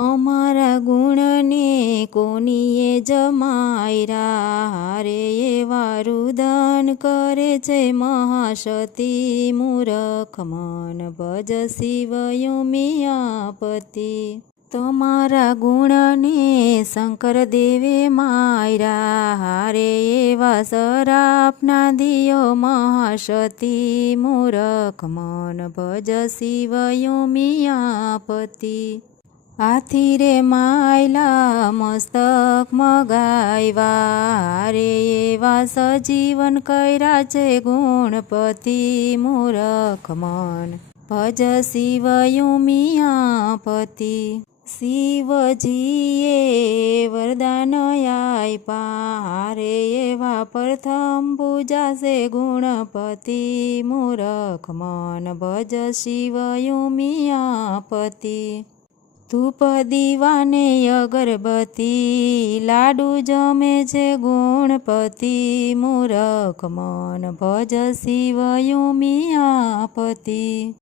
અમારા ગુણને કોનીએ જમાયરા રે એવા રુદન કરે છે મહાસતી મૂરખ મન ભજ શિવ યુમિયાપતિ તમારા ગુણને શંકર દેવે માયરા રે એવા સરાપના દિયો મહાસતી મૂરખ મન ભજ શિવ યુમિયાપતિ હાથી રે માયલા મસ્તક મગાવ્યા રે એવા સજીવન કર્યા છે ગુણપતિ મૂરખ મન ભજ શિવ યુમિયાપતિ શિવજીએ વરદાન આપ્યા રે એવા પ્રથમ પૂજા છે ગુણપતિ મૂરખ મન ભજ શિવ યુમિયાપતિ ધૂપ દીવાને અગરબત્તી લાડુ જમે છે ગુણપતિ મૂરખ મન ભજ શિવ યુમિયાપતિ